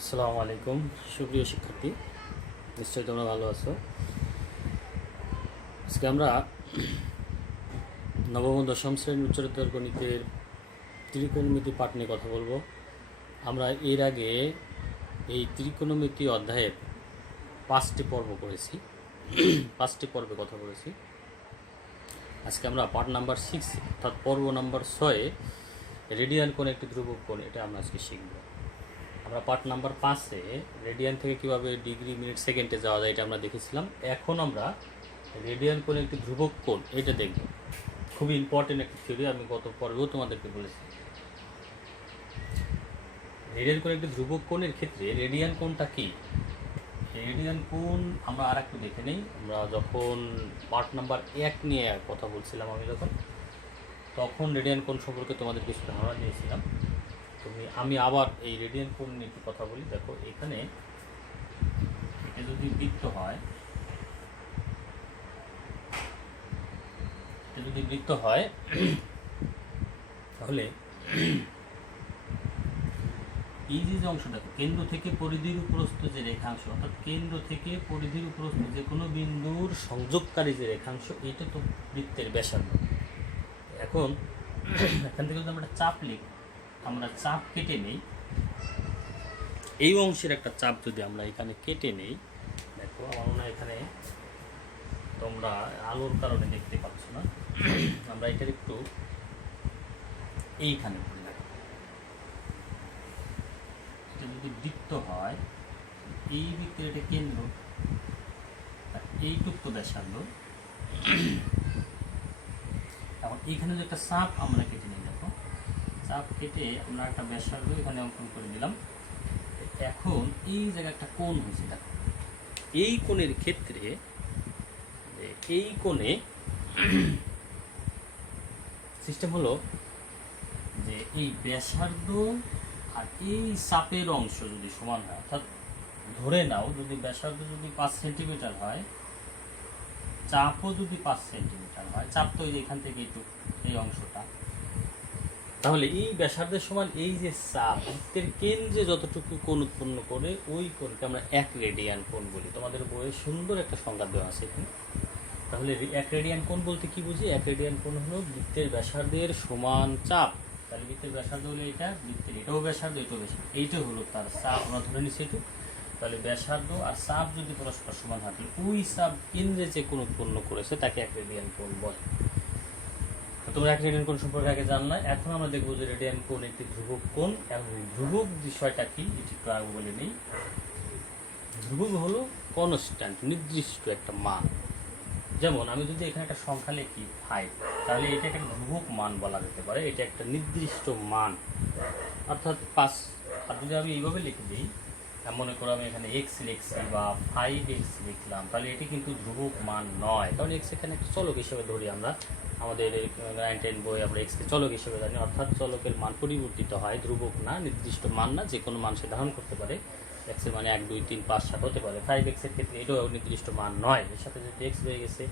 আসসালামু আলাইকুম সুপ্রিয় শিক্ষার্থী, নিশ্চয়ই তোমরা ভালো আছো। আজকে আমরা নবম ও দশম শ্রেণীর উচ্চতর গণিতের ত্রিকোণমিতি পাঠ নিয়ে কথা বলবো। আমরা এর আগে এই ত্রিকোণমিতি অধ্যায়ের 5টি পর্ব করেছি, 5টি পর্বে কথা বলেছি। আজকে আমরা পার্ট নাম্বার 6 অর্থাৎ পর্ব নাম্বার 6 রেডিয়ান কোণ একটি ধ্রুবক কোণ, এটা আমরা আজকে শিখব। আমরা পার্ট নাম্বার 5-এ রেডিয়ান থেকে কীভাবে ডিগ্রি মিনিট সেকেন্ডে যাওয়া যায় এটা আমরা দেখেছিলাম। এখন আমরা রেডিয়ান কোণ একটি ধ্রুবক কোণ এটা দেখব। খুবই ইম্পর্টেন্ট একটা থিওরি, আমি গত পর্বেও তোমাদেরকে বলেছি। রেডিয়ান কোণ একটি ধ্রুবক কোণের ক্ষেত্রে রেডিয়ান কোণটা কি? রেডিয়ান কোণ আমরা আর একটু দেখে নেই। আমরা যখন পার্ট নাম্বার 1 নিয়ে কথা বলছিলাম আমি তখন রেডিয়ান কোণ সম্পর্কে তোমাদের কিছু ধারণা দিয়েছিলাম। আমি আবার এই রেডিয়ান কোণ নিয়ে একটু কথা বলি। দেখো, এখানে এটা যদি বৃত্ত হয়, তাহলে এই যে অংশটা কেন্দ্র থেকে পরিধির উপরস্থ যে রেখাংশ, অর্থাৎ কেন্দ্র থেকে পরিধির উপরস্থ যে কোনো বিন্দুর সংযোগকারী যে রেখাংশ, এটা তো বৃত্তের ব্যাসার্ধ। এখন এখান থেকে যদি আমরা চাপ লিখি, আমরা চাপ কেটে নেই, এই অংশের একটা চাপ যদি আমরা এখানে কেটে নেই, দেখো আমার মনে হয় এখানে তোমরা আলোর কারণে দেখতে পাচ্ছ না, আমরা এটার একটু এইখানে করি। এটা যদি বৃত্ত হয়, এই বৃত্তের এটা কেন্দ্র, এইটুক তো ব্যাসার্ধ। এখন এইখানে যে একটা চাপ আমরা কেটে নিই, দেখো চাপ কেটে আমরা একটা ব্যাসার্ধ এখানে অঙ্কন করে দিলাম। এখন এই জায়গায় একটা কোণ হয়েছে, দেখো এই কোণের ক্ষেত্রে এই কোণে সিস্টেম হলো যে এই ব্যাসার্ধ আর এই চাপের অংশ যদি সমান হয়, অর্থাৎ ধরে নাও যদি ব্যাসার্ধ যদি 5 সেন্টিমিটার হয়, চাপও যদি 5 সেন্টিমিটার হয়, চাপ তো এখান থেকে একটু এই অংশটা, তাহলে এই ব্যাসার্ধের সমান এই যে চাপ বৃত্তের কেন্দ্রে যতটুকু কোণ উৎপন্ন করে ওই কোণকে আমরা 1 রেডিয়ান কোণ বলি। তোমাদের বইয়ে সুন্দর একটা সংজ্ঞা দেওয়া আছে এখানে। তাহলে 1 রেডিয়ান কোণ বলতে কি বুঝি? 1 রেডিয়ান কোণ হলো বৃত্তের ব্যাসার্ধের সমান চাপ। তাহলে বৃত্তের ব্যাসার্ধ হলো এটা, বৃত্তের এটাও ব্যাসার্ধ, এটাও ব্যাসার্ধ, এইটা হলো তার চাপ, আমরা ধরে নিচ্ছি একটু। তাহলে ব্যাসার্ধ আর চাপ যদি পরস্পর সমান হয়, ওই চাপ কেন্দ্রে যে কোণ উৎপন্ন করেছে তাকে 1 রেডিয়ান কোণ বলে। তোমরা 1 রেডিয়ান কোণ সম্পর্কে আগে জানলা। এখন আমরা দেখবো যে রেডিয়ান কোণ একটি ধ্রুবক কোণ, এবং ধ্রুবক বিষয়টা কি এটি একটু আগে বলে নেই। ধ্রুবক হলো কনস্ট্যান্ট, নির্দিষ্ট একটা মান। যেমন আমি যদি এখানে একটা সংখ্যা লিখি 5, তাহলে এটা একটা ধ্রুবক মান বলা যেতে পারে, এটা একটা নির্দিষ্ট মান, অর্থাৎ 5। আর যদি আমি এইভাবে লিখে দিই, মনে করো আমি এখানে x লিখছি বা 5x লিখলাম, তাহলে এটি কিন্তু ধ্রুবক মান নয়, কারণ x এখানে একটা চলক হিসেবে ধরি আমরা। আমাদের 9-10 বই আমরা এক্সকে চলক হিসেবে জানি, অর্থাৎ চলকের মান পরিবর্তিত হয়, ধ্রুবক না, নির্দিষ্ট মান না, যে কোনো মান সে ধারণ করতে পারে। এক্স এর মানে 1, 2, 3, 5, 7 হতে পারে। 5x এর ক্ষেত্রে এটাও নির্দিষ্ট মান নয়, এর সাথে যদি এক্স হয়ে গেছে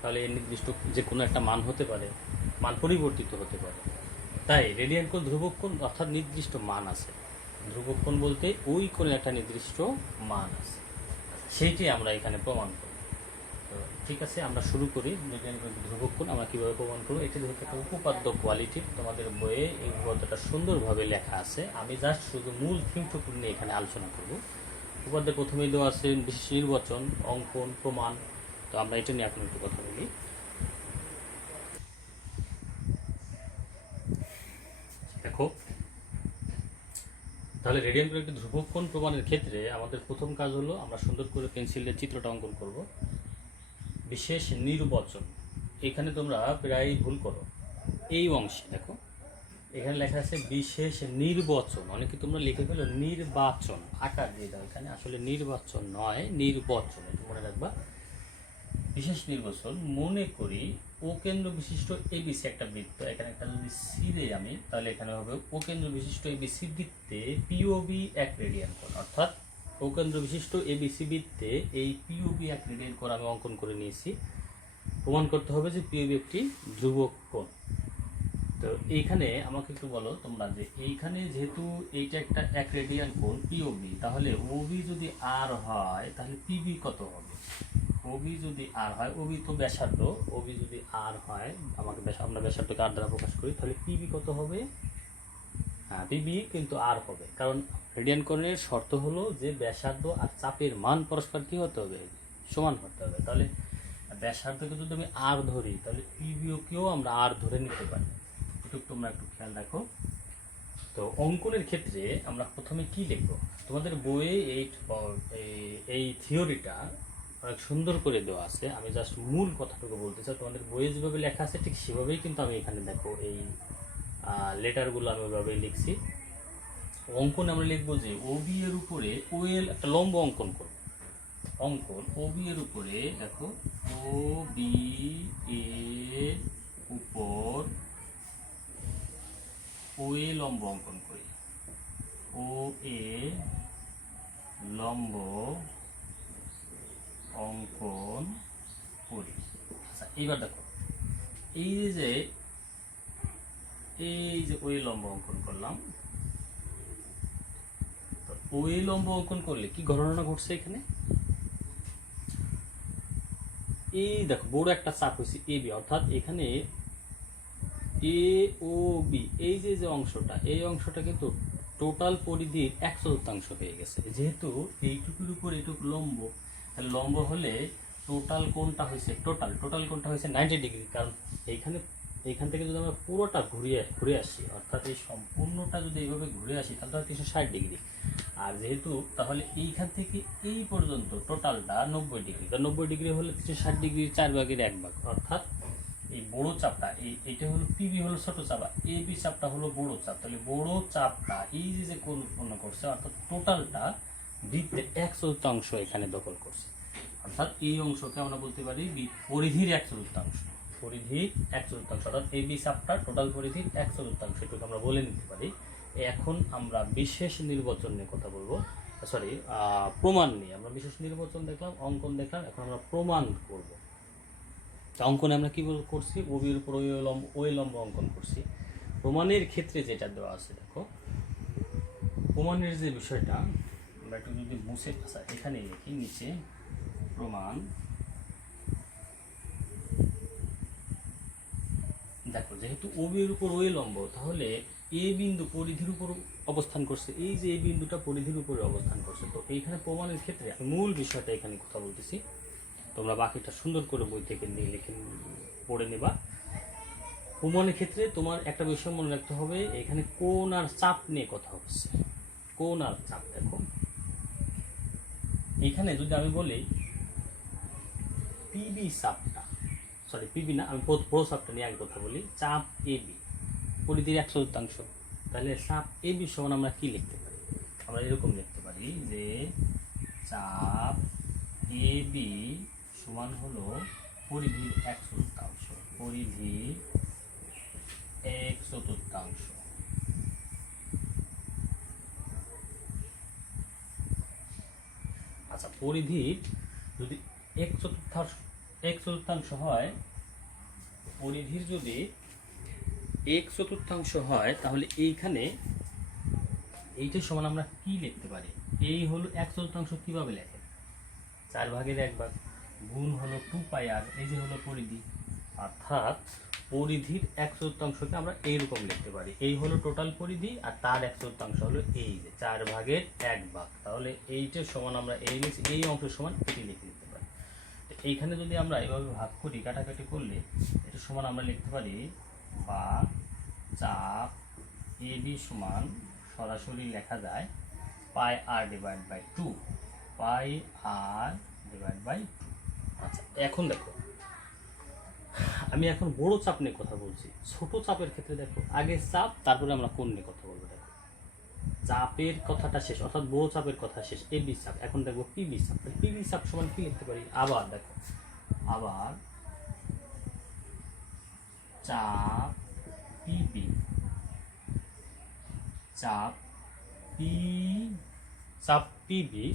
তাহলে এর নির্দিষ্ট যে কোনো একটা মান হতে পারে, মান পরিবর্তিত হতে পারে। তাই রেডিয়ান কোণ ধ্রুবক কোণ, অর্থাৎ নির্দিষ্ট মান আছে। ধ্রুবক কোণ বলতে ওই কোণের একটা নির্দিষ্ট মান আছে, সেইটাই আমরা এখানে প্রমাণ করি। তো ঠিক আছে, আমরা শুরু করি। রেডিয়ান কোণ ধ্রুবক কোণ আমরা কীভাবে প্রমাণ করবো। এটা যেহেতু একটা উপপাদ্য কোয়ালিটির, তোমাদের বইয়ে এই উপপাদ্যটা সুন্দরভাবে লেখা আছে। আমি জাস্ট শুধু মূল থিমটুকু নিয়ে এখানে আলোচনা করব। উপপাদ্যে প্রথমেই দেওয়া আছে বিশেষ নির্বাচন, অঙ্কন, প্রমাণ। তো আমরা এটা নিয়ে এখন একটু কথা বলি। দেখো, তাহলে রেডিয়ান কোণ একটি ধ্রুবক কোণ প্রমাণের ক্ষেত্রে আমাদের প্রথম কাজ হলো আমরা সুন্দর করে পেন্সিলের চিত্রটা অঙ্কন করব। বিশেষ নির্বাচন, এখানে তোমরা প্রায় ভুল করো। এই অংশে দেখো এখানে লেখা আছে বিশেষ নির্বাচন, অনেকে তোমরা লিখে ফেলো নির্বাচন, আকার দিয়ে দাও, এখানে আসলে নির্বাচন নয়, নির্বাচন, এটা মনে রাখবা। বিশেষ নির্বাচন, মনে করি ও কেন্দ্র বিশিষ্ট এবিসি একটা বৃত্ত, এখানে একটা যদি সি দেই আমি, তাহলে এখানে হবে ও কেন্দ্র বিশিষ্ট এবিসি বৃত্তে পিওবি 1 রেডিয়ান কোণ, অর্থাৎ ও কেন্দ্র বিশিষ্ট এবিসি বৃত্তে এই পিওবি 1 রেডিয়ান কোণ আমি অঙ্কন করে নিয়েছি। প্রমাণ করতে হবে যে পিওবি একটি ধ্রুবক কোণ। তো এইখানে আমাকে একটু বলো তোমরা যে এইখানে যেহেতু এইটা একটা এক রেডিয়ান কোণ পিওবি, তাহলে ওবি যদি আর হয় তাহলে পিবি কত হবে? ওবি যদি আর হয়, ওবি তো ব্যাসার্ধ, ওবি যদি আর হয়, আমাকে আমরা ব্যাসার্ধকে আর দ্বারা প্রকাশ করি, তাহলে পিবি কত হবে? হ্যাঁ, পিবি কিন্তু আর হবে, কারণ রেডিয়ান কোণের শর্ত হলো যে ব্যাসার্ধ আর চাপের মান পরস্পর কী হতে হবে? সমান হতে হবে। তাহলে ব্যাসার্ধকে যদি আমি আর ধরি তাহলে পিবিওকেও আমরা আর ধরে নিতে পারি। একটু তোমরা একটু খেয়াল রাখো। তো অঙ্কনের ক্ষেত্রে আমরা প্রথমে কি লিখবো? তোমাদের বইয়ে এই থিওরিটা অনেক সুন্দর করে দেওয়া আছে, আমি জাস্ট মূল কথাটুকু বলতে চাই। তোমাদের বইয়ে যেভাবে লেখা আছে ঠিক সেভাবেই কিন্তু আমি এখানে দেখো এই লেটারগুলো আমি ওইভাবেই লিখছি। অঙ্কনে আমরা লিখবো যে ওবি এর উপরে ওএল একটা লম্ব অঙ্কন করব। অঙ্কন ওবি এর উপরে দেখো, ও বি এর উপর ও এ লম্ব অঙ্কন করি, ও এ লম্ব অঙ্কন করি। আচ্ছা, এইবার দেখো এই যে ওই লম্ব অঙ্কন করলাম। ওই লম্ব অঙ্কন করলে কি ঘটনা ঘটছে এখানে? এই দেখো বড় একটা চাপ হয়েছে এ বি, অর্থাৎ এখানে এ ও বি এই যে অংশটা, এই অংশটা কিন্তু টোটাল পরিধির 1/4 হয়ে গেছে। যেহেতু এইটুকুর উপর এইটুকু লম্ব, তাহলে লম্ব হলে টোটাল কোণটা হয়েছে টোটাল কোণটা হয়েছে 90 ডিগ্রি। কারণ এইখান থেকে যদি আমরা পুরোটা ঘুরে আসি, অর্থাৎ এই সম্পূর্ণটা যদি এইভাবে ঘুরে আসি তাহলে 360 ডিগ্রি। আর যেহেতু তাহলে এইখান থেকে এই পর্যন্ত টোটালটা 90 ডিগ্রি, 90 ডিগ্রি হলে 360 ডিগ্রি 4/1 অর্থাৎ এই বড় চাপটা, এইটা হলো পিবি হলো ছোট চাপ, এ বি চাপটা হলো বড় চাপ। তাহলে বড় চাপটা এই যে কোণ উৎপন্ন করছে, অর্থাৎ টোটালটা বৃত্তের 1/4 এখানে দখল করছে। অর্থাৎ এই অংশকে আমরা বলতে পারি পরিধির 1/4, পরিধির 1/4, অর্থাৎ এই বি চাপটা টোটাল পরিধির 1/4, এটুকু আমরা বলে নিতে পারি। এখন আমরা বিশেষ নির্বাচন নিয়ে কথা বলবো, সরি প্রমাণ নিয়ে। আমরা বিশেষ নির্বাচন দেখলাম, অঙ্কন দেখলাম, এখন আমরা প্রমাণ করব। অঙ্কনে আমরা কি করছি? ওবির উপর ওই লম্ব অঙ্কন করছি। প্রমাণের ক্ষেত্রে যেটা দেওয়া আছে দেখো, প্রমাণের যে বিষয়টা আমরা একটু যদি মুছে, আচ্ছা এখানে লিখি নিচে প্রমাণ। দেখো যেহেতু ওবি এর উপর ওই লম্ব, তাহলে এ বিন্দু পরিধির উপর অবস্থান করছে, এই যে এই বিন্দুটা পরিধির উপরে অবস্থান করছে। তো এইখানে প্রমাণের ক্ষেত্রে মূল বিষয়টা এখানে কথা বলতেছি, তোমরা বাকিটা সুন্দর করে বই থেকে নিয়ে লিখে পড়ে নেবা। প্রমাণের ক্ষেত্রে তোমার একটা বিষয় মনে রাখতে হবে, এখানে কোণ আর চাপ নিয়ে কথা হচ্ছে। কোণ আর চাপ, দেখো এখানে যদি আমি বলি পিবি চাপটা, সরি পিবি না, আমি বড় চাপটা নিয়ে আগে কথা বলি। চাপ এ বি পরিধির 1/4, তাহলে চাপ এ বি সমান আমরা কি লিখতে পারি? আমরা এরকম লিখতে পারি যে চাপ এ বি সমান হলো পরিধির 1/4, পরিধির 1/4। আচ্ছা, পরিধির যদি 1/4 হয়, পরিধির যদি 1/4 হয়, তাহলে এইখানে এইটা সমান আমরা কি লিখতে পারি? এই হলো 1/4, কিভাবে লেখে? 4/1 গুণ হলো 2πr, এই যে হলো পরিধি, অর্থাৎ পরিধির 1/4কে আমরা এইরকম লিখতে পারি। এই হলো টোটাল পরিধি, আর তার 1/4 হলো এই যে 4/1। তাহলে এইটার সমান আমরা এই অংশের সমান এটি লিখে দিতে পারি। তো এইখানে যদি আমরা এভাবে ভাগ করি, কাটাকাটি করলে এটা সমান আমরা লিখতে পারি, বা চাপ এ বি সমান সরাসরি লেখা যায় πr/2, πr/2। আচ্ছা, এখন দেখো আমি এখন বড় চাপ নিয়ে কথা বলছি। ছোট চাপের ক্ষেত্রে দেখো আগে চাপ, তারপরে আমরা কোণ নিয়ে কথা বলবো। দেখো চাপের কথাটা শেষ, অর্থাৎ বড় চাপের কথা শেষ, এ বি চাপ। এখন দেখবো পিবি চাপ। পিবি চাপ সমান কি লিখতে পারি? আবার দেখো, আবার চাপ পিবি,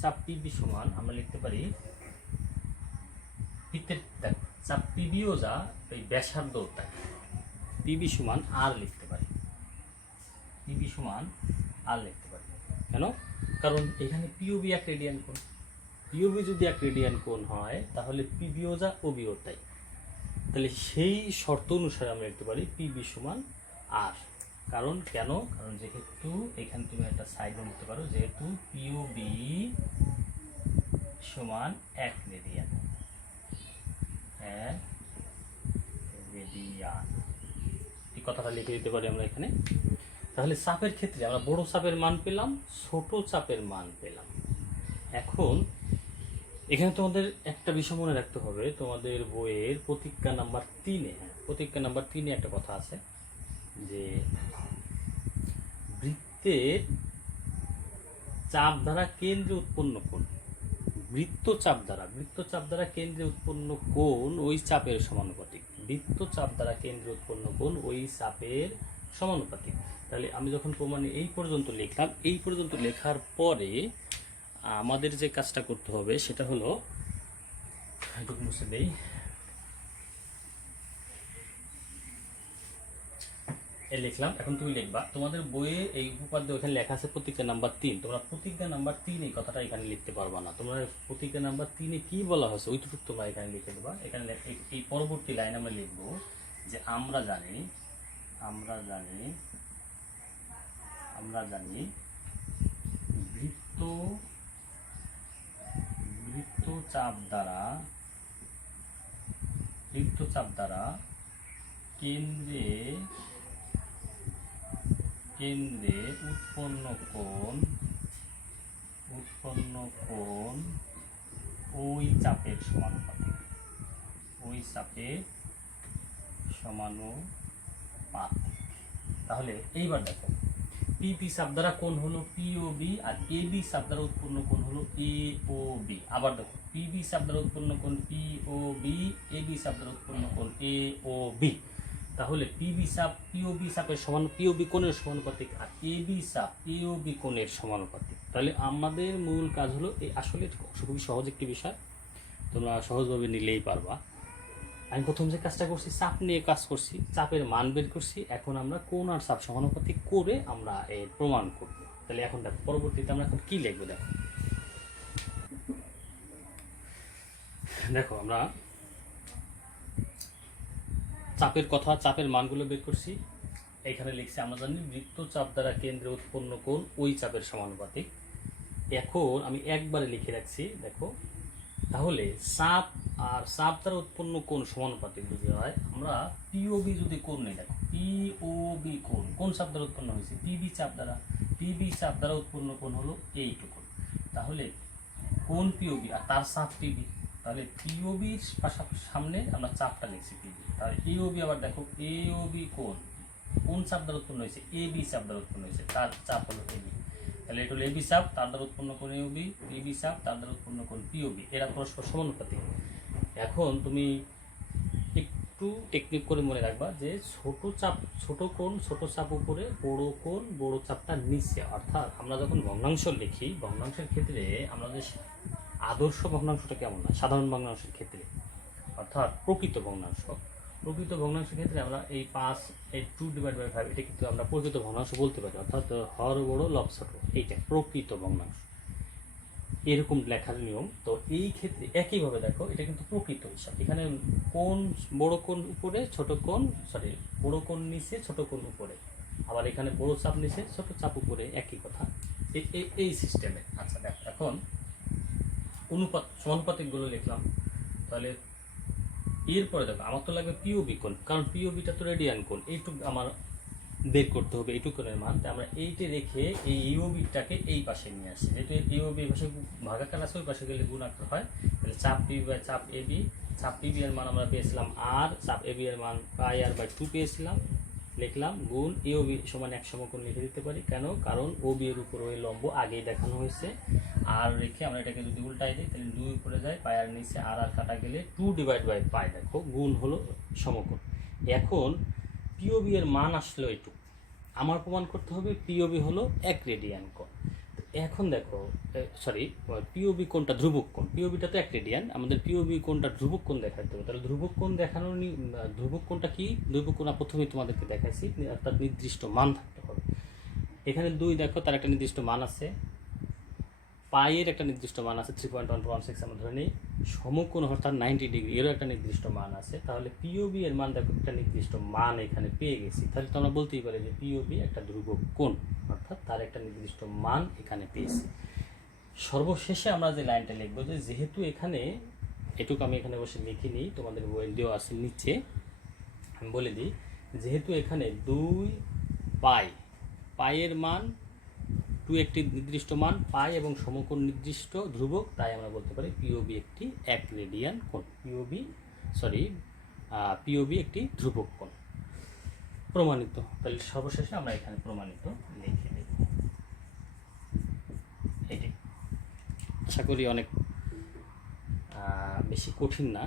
চাপ পিবি সমান আমরা লিখতে পারি চাপ পিবিও যা এই ব্যাসার্ধ তাই, পিবি সমান আর লিখতে পারি, পিবি সমান আর লিখতে পারি। কেন? কারণ এখানে পিওবি এক রেডিয়ান কোণ, পিওবি যদি এক রেডিয়ান কোণ হয় তাহলে পিবিও যা ওবিও তাই। তাহলে সেই শর্ত অনুসারে আমরা লিখতে পারি পিবি সমান আর। কারণ কেন? কারণ যেহেতু এখানে তুমি একটা সাইড নিতে পারো, যেহেতু পিওবি সমান এক রেডিয়ান, এক রেডিয়ান, এই কথাটা লিখে দিতে পারি আমরা এখানে। তাহলে চাপের ক্ষেত্রে আমরা বড় চাপের মান পেলাম, ছোট চাপের মান পেলাম। এখন এখানে তোমাদের একটা বিষয় মনে রাখতে হবে, তোমাদের বইয়ের প্রতিজ্ঞা নাম্বার 3-এ, প্রতিজ্ঞা নাম্বার 3-এ একটা কথা আছে যে বৃত্তের চাপ দ্বারা কেন্দ্রে উৎপন্ন কোণ, বৃত্তচাপ দ্বারা কেন্দ্রে উৎপন্ন কোণ ওই চাপের সমানুপাতিক, বৃত্তচাপ দ্বারা কেন্দ্রে উৎপন্ন কোণ ওই চাপের সমানুপাতিক। তাহলে আমি যখন প্রমাণে এই পর্যন্ত লিখলাম, এই পর্যন্ত লেখার পরে আমাদের যে কাজটা করতে হবে সেটা হলো, একটু মুছে দেই, এই লিখলাম। এখন তুমি লিখবা, তোমাদের বইয়ে এই উপপাদ্য এখানে লেখা আছে প্রতিজ্ঞা নাম্বার 3, তোমরা প্রতিজ্ঞা নাম্বার 3 এই কথাটা এখানে লিখতে পারবা না। তোমরা প্রতিজ্ঞা নাম্বার 3-এ কি বলা হয়েছে ওইটুকু তোমরা এখানে লিখে দেবা। এখানে এই পরবর্তী লাইন আমরা লিখব যে আমরা জানি বৃত্তচাপ দ্বারা কেন্দ্রে উৎপন্ন কোণ ওই চাপের সমানুপাতিক, তাহলে এইবার দেখো, পিপি চাপ দ্বারা কোণ হলো পিওবি আর এবি চাপ দ্বারা উৎপন্ন কোণ হলো এওবি। আবার দেখো, পিবি চাপ দ্বারা উৎপন্ন কোণ পিওবি, এবি চাপ দ্বারা উৎপন্ন কোণ এওবি। তাহলে পিবি চাপ পিওবি চাপের সমান, পিওবি কোণের সমানুপাতিক, আর এবি চাপ এওবি কোণের সমানুপাতিক। তাহলে আমাদের মূল কাজ হলো এই, আসলে খুবই সহজ একটি বিষয়, তোমরা সহজভাবে নিলেই পারবা। আমি প্রথম যে কাজটা করছি, চাপ নিয়ে কাজ করছি, চাপের মান বের করছি। এখন আমরা কোণ আর চাপ সমানুপাতিক করে আমরা এর প্রমাণ করব। তাহলে এখন দেখো পরবর্তীতে আমরা এখন কি লিখবো, দেখো আমরা চাপের মানগুলো বের করছি। এখানে লিখছি, আমরা জানি বৃত্তচাপ দ্বারা কেন্দ্রে উৎপন্ন কোণ ওই চাপের সমানুপাতিক। এখন আমি একবারে লিখে রাখছি, দেখো তাহলে চাপ আর চাপ দ্বারা উৎপন্ন কোণ সমানুপাতিক যদি হয়, আমরা পিওবি যদি কোণ নেই, দেখো পিওবি কোণ চাপ দ্বারা উৎপন্ন হয়েছে পিবি চাপ দ্বারা উৎপন্ন কোণ হলো এইটুকু। তাহলে কোণ পিওবি আর তার চাপ পিবি, তাহলে পিওবির সামনে আমরা চাপটা লিখছি পিবি। তাহলে এওবি, আবার দেখো এওবি কোণ চাপ দ্বারা উৎপন্ন হয়েছে এবি চাপ দ্বারা উৎপন্ন হয়েছে, তার চাপ হলো এবি। তাহলে এটা হলো এবি চাপ, তার দ্বারা উৎপন্ন কোণ এওবি, পিবি চাপ, তার দ্বারা উৎপন্ন কোণ পিওবি, এরা পরস্পর সমানুপাতিক। এখন তুমি একটু টেকনিক করে মনে রাখবা যে ছোট কোণ ছোট চাপ উপরে, বড় কোণ বড় চাপটা নিচে। অর্থাৎ আমরা যখন ভগ্নাংশ লিখি, ভগ্নাংশের ক্ষেত্রে আমরা যে আদর্শ ভগ্নাংশটা কেমন না, সাধারণ ভগ্নাংশের ক্ষেত্রে, অর্থাৎ প্রকৃত ভগ্নাংশের ক্ষেত্রে আমরা এই 2/5 এটা কিন্তু আমরা প্রকৃত ভগ্নাংশ বলতে পারি। অর্থাৎ হর বড় লব ছোট, এইটা প্রকৃত ভগ্নাংশ, এরকম লেখার নিয়ম। তো এই ক্ষেত্রে একইভাবে দেখো, এটা কিন্তু প্রকৃত হিসাব। এখানে বড় কোণ উপরে, বড় কোণ নিচে, ছোট কোণ উপরে, আবার এখানে বড় চাপ নিচে, ছোট চাপ উপরে, একই কথা এই সিস্টেমে। আচ্ছা দেখো, এখন সমানুপাতিকগুলো লিখলাম। তাহলে এরপরে দেখো, আমার তো লাগবে পিওবি কোণ, কারণ পিওবিটা তো রেডিয়ান কোণ, এইটুকু আমার বের করতে হবে, এইটুকুনের মান। তাই আমরা এইটে রেখে এই ইওবিটাকে এই পাশে নিয়ে আসি, যেহেতু ইওবি এই পাশে ভাগাকার আছে, ওই পাশে গেলে গুণাকার হয়। তাহলে চাপ পিবি বাই চাপ এবি, চাপ পিবি এর মান আমরা পেয়েছিলাম আর, চাপ এবি এর মান πr/2 পেয়েছিলাম, লিখলাম গুণ এওবি সমান 1 সমকোণ লিখে দিতে পারি। কেন? কারণ ওবি এর উপর ওই লম্ব আগেই দেখানো হয়েছে। আর রেখে আমরা এটাকে যদি উল্টাই দিই, তাহলে 2 উপরে যায়, πr নিচে আর কাটা গেলে 2/π, দেখো গুণ হলো সমকোণ। এখন পিওবি এর মান আসলো এইটুকু, আমার প্রমাণ করতে হবে পিওবি হলো 1 রেডিয়ান কোণ। এখন দেখো, সরি, পিওবি কোণটা ধ্রুবক কোণ, পিওবিটা তো একরেডিয়ান, আমাদের পিওবি কোণটা ধ্রুবক কোণ দেখাতে হবে। তাহলে ধ্রুবক কোণ দেখানোর ধ্রুবক কোণটা কি? ধ্রুবক কোণ প্রথমেই তোমাদেরকে দেখাইছি, অর্থাৎ নির্দিষ্ট মান থাকতে হবে। এখানে 2 দেখো, তার একটা নির্দিষ্ট মান আছে, পাইয়ের একটা নির্দিষ্ট মান আছে 3.116 আমরা ধরে নিই, সমকোণ অর্থাৎ 90 ডিগ্রি এরও একটা নির্দিষ্ট মান আছে। তাহলে পিওবি এর মান দেখো একটা নির্দিষ্ট মান এখানে পেয়ে গেছি। তাহলে তো আমরা বলতেই পারি যে পিওবি একটা ধ্রুবক কোণ, অর্থাৎ তার একটা নির্দিষ্ট মান এখানে পেয়েছি। সর্বশেষে আমরা যে লাইনটা লিখবো, যে যেহেতু এখানে এটুকু আমি এখানে বসে লিখে নিই, তোমাদের বই দেওয়া আছে নিচে, আমি বলে দিই, যেহেতু এখানে 2 পাইয়ের মান 2 একটি নির্দিষ্ট মান, পাই এবং সমকোণ নির্দিষ্ট ধ্রুবক, তাই আমরা বলতে পারি পিওবি একটি একরেডিয়ান কোণ। পিওবি একটি ধ্রুবক কোণ, প্রমাণিত। তাহলে সর্বশেষে আমরা এখানে প্রমাণিত লিখে দেব। এটি আশা করি অনেক বেশি কঠিন না,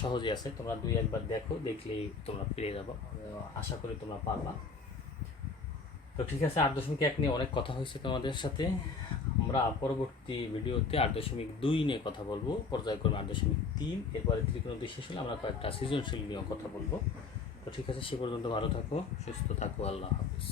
সহজে আছে। তোমরা 2-1 বার দেখো, দেখলেই তোমরা পেরে যাবো, আশা করি তোমরা পারবা। তো ঠিক আছে, 8.1 নিয়ে অনেক কথা হয়েছে তোমাদের সাথে। আমরা পরবর্তী ভিডিওতে 8.2 নিয়ে কথা বলবো, পর্যায়ক্রমে 8.3, এরপরে ত্রিকোণমিতি শেষ হলে আমরা কয়েকটা সৃজনশীল নিয়েও কথা বলবো। তো ঠিক আছে, সে পর্যন্ত ভালো থাকো, সুস্থ থাকো, আল্লাহ হাফিজ।